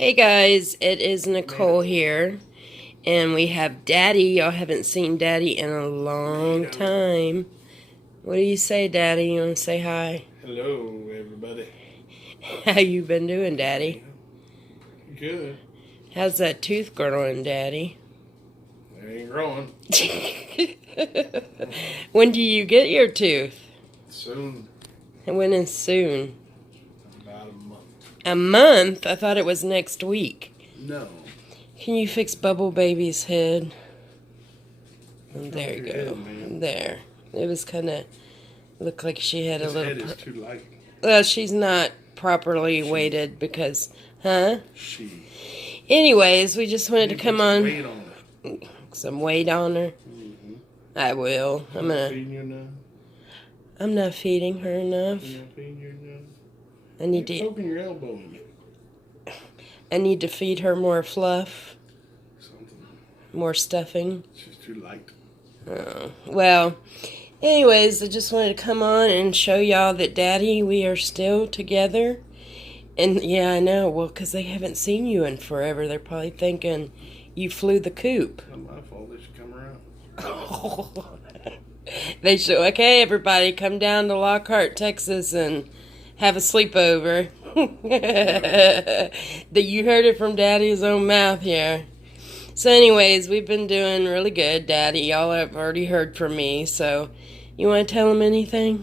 Hey guys, it is Nicole here, and we have Daddy. Y'all haven't seen Daddy in a long time. What do you say, Daddy? You want to say hi? Hello, everybody. How you been doing, Daddy? Good. How's that tooth growing, Daddy? It ain't growing. When do you get your tooth? Soon. And when is soon? About a month. A month? I thought it was next week. No. Can you fix Bubble Baby's head? What's There you wrong with go. your head, man? There. It was kind of looked like she had His a little. head is too light. Well, she's not properly weighted because, huh? She. Anyways, we just wanted to You come put some on. weight on her. Some weight on her. Mm-hmm. I will. Feeding you enough? I'm not feeding her enough. You're not feeding you enough? I need You're to. poking your elbow in it. I need to feed her more fluff, Something. more stuffing. She's too light. Oh, well. Anyways, I just wanted to come on and show y'all that Daddy, we are still together. And yeah, I know. Well, because they haven't seen you in forever. They're probably thinking you flew the coop. It's not my fault. They should come around. They should. Okay, everybody, come down to Lockhart, Texas, and have a sleepover. That you heard it from Daddy's own mouth here. So, anyways, we've been doing really good, Daddy. Y'all have already heard from me. So, you want to tell them anything?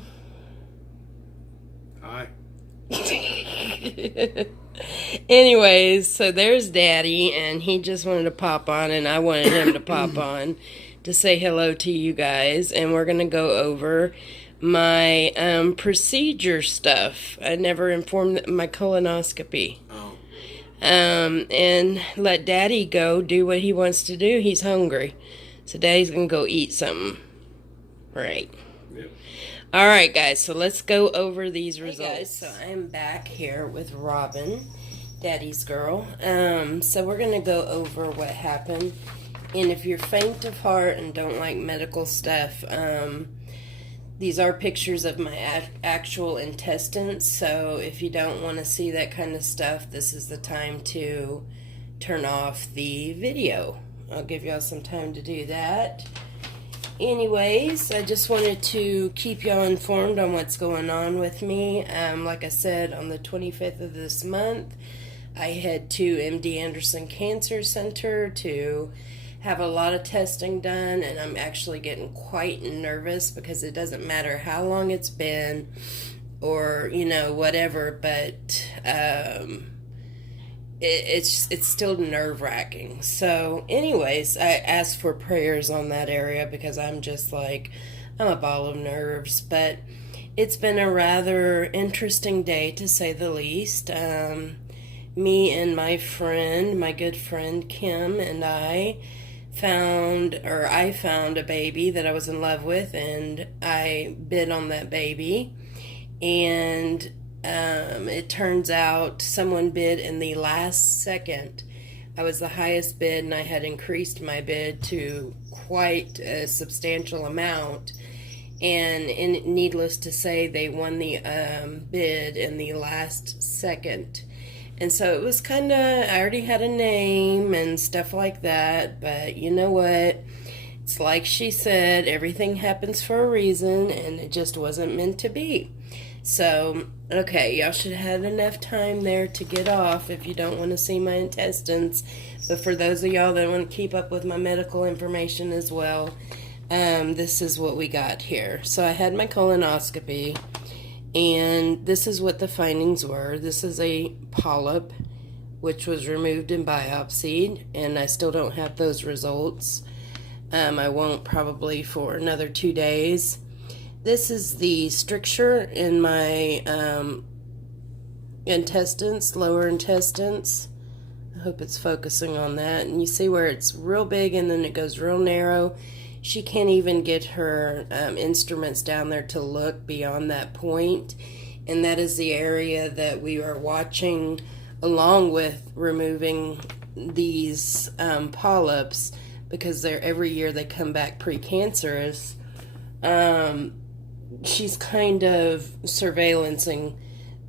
Hi. Anyways, so there's Daddy, and he just wanted to pop on, and I wanted him to pop on to say hello to you guys, and we're going to go over my procedure stuff. I never informed my colonoscopy. Oh. And let Daddy go do what he wants to do. He's hungry. So Daddy's going to go eat something. Right. Yep. All right, guys, so let's go over these results. Hey guys, so I am back here with Robin, Daddy's girl. So we're going to go over what happened. And if you're faint of heart and don't like medical stuff, these are pictures of my actual intestines. So if you don't want to see that kind of stuff, this is the time to turn off the video. I'll give y'all some time to do that. Anyways, I just wanted to keep y'all informed on what's going on with me. Like I said, on the 25th of this month, I head to MD Anderson Cancer Center to have a lot of testing done, and I'm actually getting quite nervous because it doesn't matter how long it's been or, you know, whatever, but it's still nerve-wracking. So anyways, I asked for prayers on that area because I'm just like, I'm a ball of nerves. But it's been a rather interesting day, to say the least. Me and my friend, my good friend Kim, and I found a baby that I was in love with, and I bid on that baby, and it turns out someone bid in the last second. I was the highest bid, and I had increased my bid to quite a substantial amount, and needless to say, they won the bid in the last second. And so it was kind of, I already had a name and stuff like that, but you know what? It's like she said, everything happens for a reason, and it just wasn't meant to be. So, okay, y'all should have had enough time there to get off if you don't want to see my intestines. But for those of y'all that want to keep up with my medical information as well, this is what we got here. So I had my colonoscopy. And this is what the findings were. This is a polyp, which was removed and biopsied, and I still don't have those results. I won't probably for another 2 days. This is the stricture in my intestines, lower intestines. I hope it's focusing on that. And you see where it's real big and then it goes real narrow. She can't even get her instruments down there to look beyond that point. And that is the area that we are watching, along with removing these polyps, because they're every year they come back precancerous. She's kind of surveillancing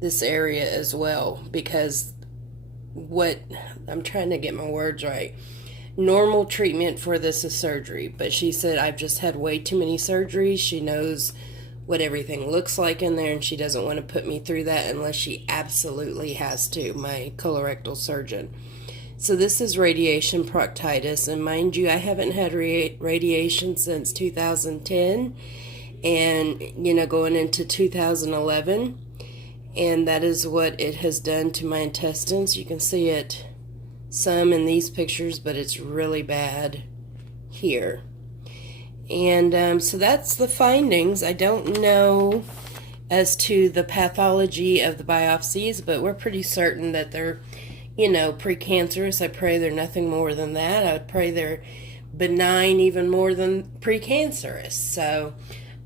this area as well, because what I'm trying to get my words right. Normal treatment for this is surgery, but she said I've just had way too many surgeries. She knows what everything looks like in there, and she doesn't want to put me through that unless she absolutely has to, my colorectal surgeon. So this is radiation proctitis, and mind you, I haven't had radiation since 2010, and going into 2011, and that is what it has done to my intestines. You can see it some in these pictures, but it's really bad here. And so that's the findings. I don't know as to the pathology of the biopsies, but we're pretty certain that they're, precancerous. I pray they're nothing more than that. I would pray they're benign even more than precancerous. So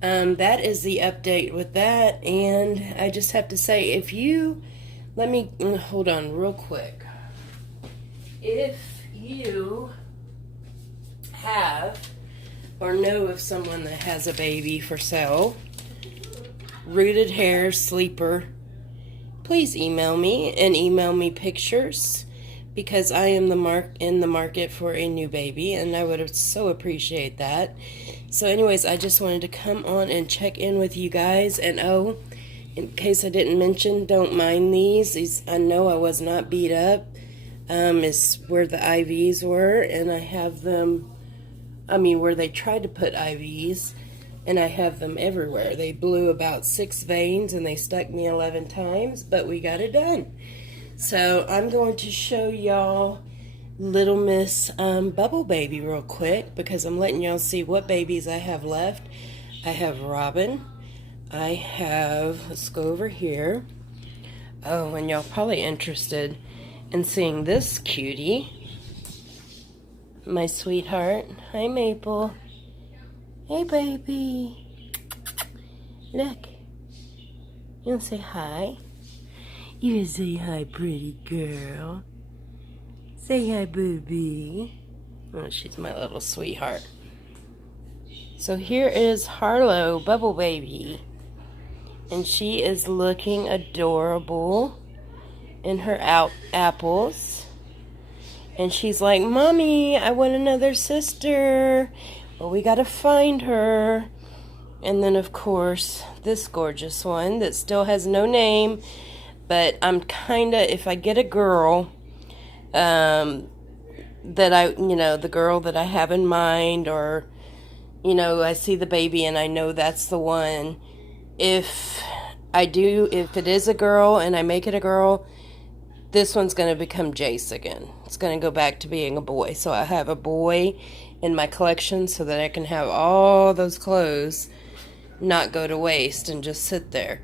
that is the update with that. And I just have to say, let me hold on real quick. If you have or know of someone that has a baby for sale, rooted hair, sleeper, please email me and email me pictures, because I am in the market for a new baby, and I would so appreciate that. So anyways, I just wanted to come on and check in with you guys. And in case I didn't mention, don't mind these. I know I was not beat up. Is where the IVs were, and I have them, where they tried to put IVs, and I have them everywhere. They blew about 6 veins, and they stuck me 11 times, but we got it done. So I'm going to show y'all Little Miss Bubble Baby real quick, because I'm letting y'all see what babies I have left. I have Robin. Let's go over here. Oh, and y'all probably interested in seeing this cutie. My sweetheart. Hi, Maple. Hey, baby. Look. You want to say hi? You want to say hi, pretty girl? Say hi, baby. Oh, she's my little sweetheart. So here is Harlow, Bubble Baby. And she is looking adorable in her apples. And she's like, Mommy, I want another sister. Well, we gotta find her. And then, of course, this gorgeous one that still has no name. But I'm if I get a girl, that the girl that I have in mind, or, I see the baby and I know that's the one. If it is a girl and I make it a girl, this one's going to become Jace again. It's going to go back to being a boy. So I have a boy in my collection so that I can have all those clothes not go to waste and just sit there.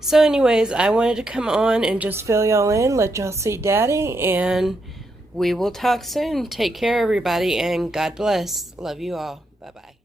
So anyways, I wanted to come on and just fill y'all in, let y'all see Daddy, and we will talk soon. Take care, everybody, and God bless. Love you all. Bye-bye.